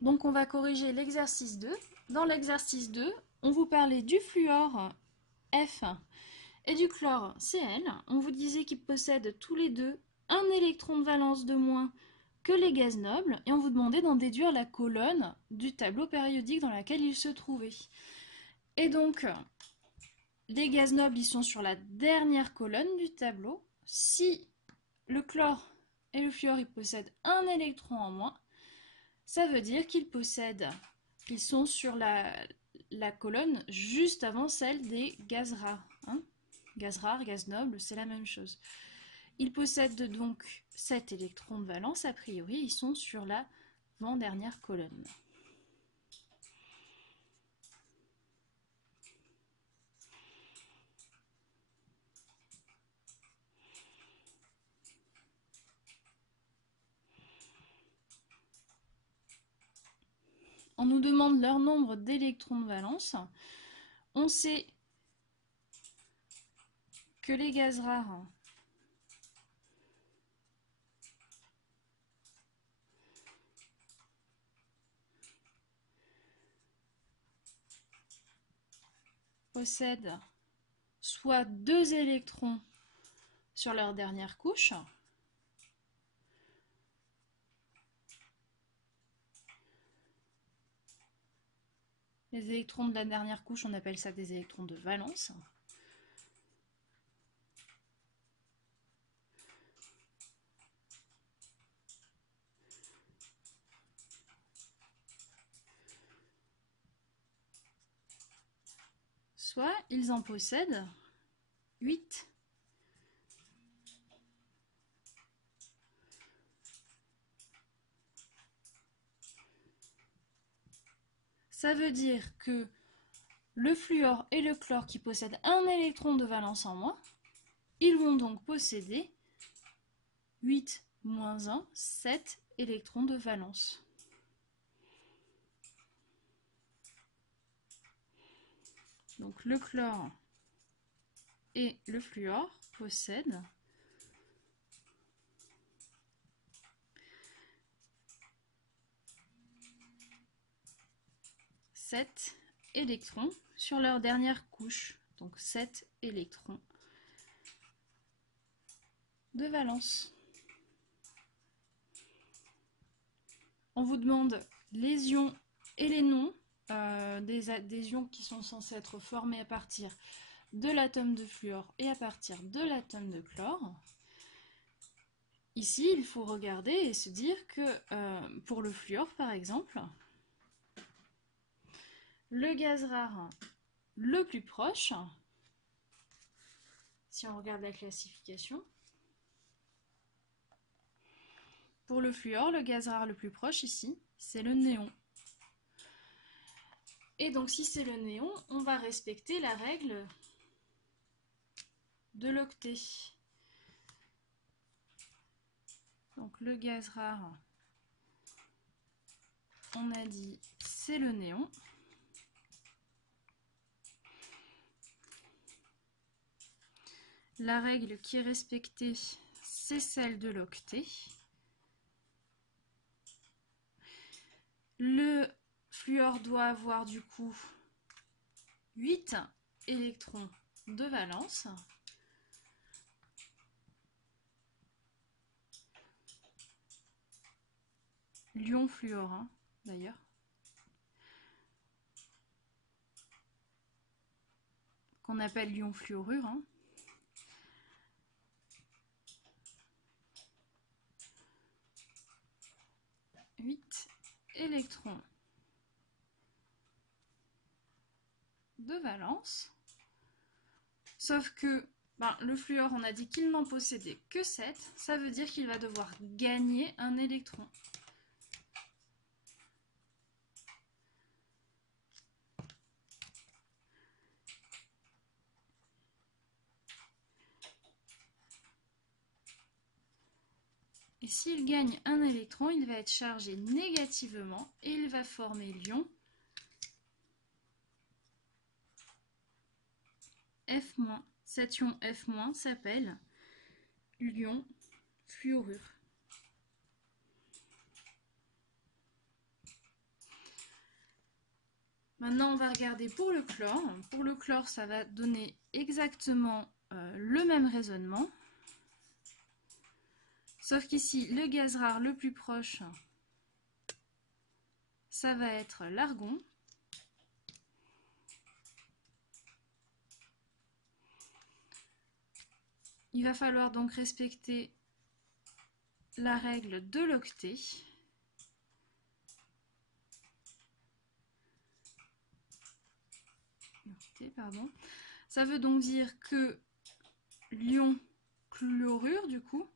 Donc on va corriger l'exercice 2. Dans l'exercice 2, on vous parlait du fluor F et du chlore Cl. On vous disait qu'ils possèdent tous les deux un électron de valence de moins que les gaz nobles et on vous demandait d'en déduire la colonne du tableau périodique dans laquelle ils se trouvaient. Et donc, les gaz nobles, ils sont sur la dernière colonne du tableau. Si le chlore et le fluor, ils possèdent un électron en moins, ça veut dire qu'ils sont sur la colonne juste avant celle des gaz rares. Hein. Gaz rares, gaz nobles, c'est la même chose. Ils possèdent donc 7 électrons de valence. A priori, ils sont sur la avant-dernière colonne. On nous demande leur nombre d'électrons de valence. On sait que les gaz rares possèdent soit 2 électrons sur leur dernière couche, les électrons de la dernière couche, on appelle ça des électrons de valence. Soit ils en possèdent 8. Ça veut dire que le fluor et le chlore qui possèdent un électron de valence en moins, ils vont donc posséder 8 moins 1, 7 électrons de valence. Donc le chlore et le fluor possèdent 7 électrons sur leur dernière couche. Donc 7 électrons de valence. On vous demande les ions et les noms des ions qui sont censés être formés à partir de l'atome de fluor et à partir de l'atome de chlore. Ici, il faut regarder et se dire que pour le fluor, par exemple, le gaz rare le plus proche, si on regarde la classification, pour le fluor, le gaz rare le plus proche ici, c'est le néon. Et donc si c'est le néon, on va respecter la règle de l'octet. Donc le gaz rare, on a dit c'est le néon. La règle qui est respectée, c'est celle de l'octet. Le fluor doit avoir du coup 8 électrons de valence. L'ion fluorin d'ailleurs. Qu'on appelle l'ion fluorure. 8 électrons de valence. Sauf que le fluor, on a dit qu'il n'en possédait que 7. Ça veut dire qu'il va devoir gagner un électron. Et s'il gagne un électron, il va être chargé négativement et il va former l'ion F-. Cet ion F- s'appelle l'ion fluorure. Maintenant, on va regarder pour le chlore. Pour le chlore, ça va donner exactement le même raisonnement. Sauf qu'ici, le gaz rare le plus proche, ça va être l'argon. Il va falloir donc respecter la règle de l'octet. Pardon. Ça veut donc dire que l'ion chlorure, du coup,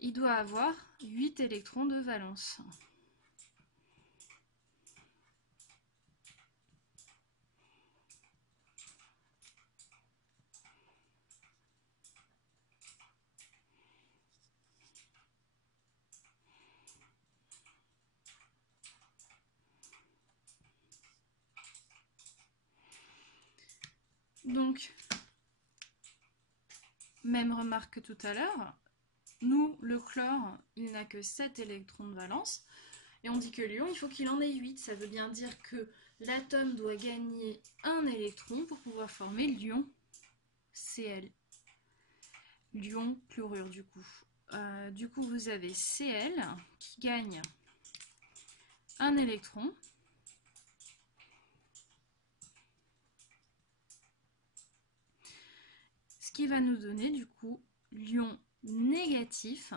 il doit avoir 8 électrons de valence. Donc, même remarque que tout à l'heure, nous, le chlore, il n'a que 7 électrons de valence. Et on dit que l'ion, il faut qu'il en ait 8. Ça veut bien dire que l'atome doit gagner un électron pour pouvoir former l'ion Cl. L'ion chlorure, du coup. Du coup, vous avez Cl qui gagne un électron. Ce qui va nous donner, du coup, l'ion négatif,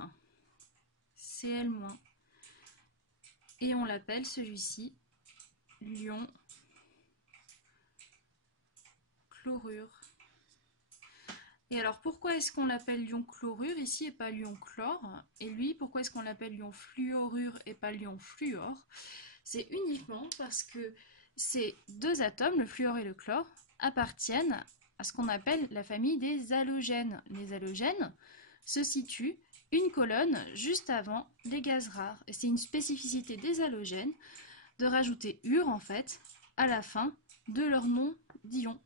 Cl-. Et on l'appelle celui-ci l'ion chlorure. Et alors pourquoi est-ce qu'on l'appelle l'ion chlorure ici et pas l'ion chlore? Et lui, pourquoi est-ce qu'on l'appelle l'ion fluorure et pas l'ion fluor? C'est uniquement parce que ces deux atomes, le fluor et le chlore, appartiennent à ce qu'on appelle la famille des halogènes. Les halogènes se situent une colonne juste avant les gaz rares. Et c'est une spécificité des halogènes de rajouter ure en fait à la fin de leur nom d'ion.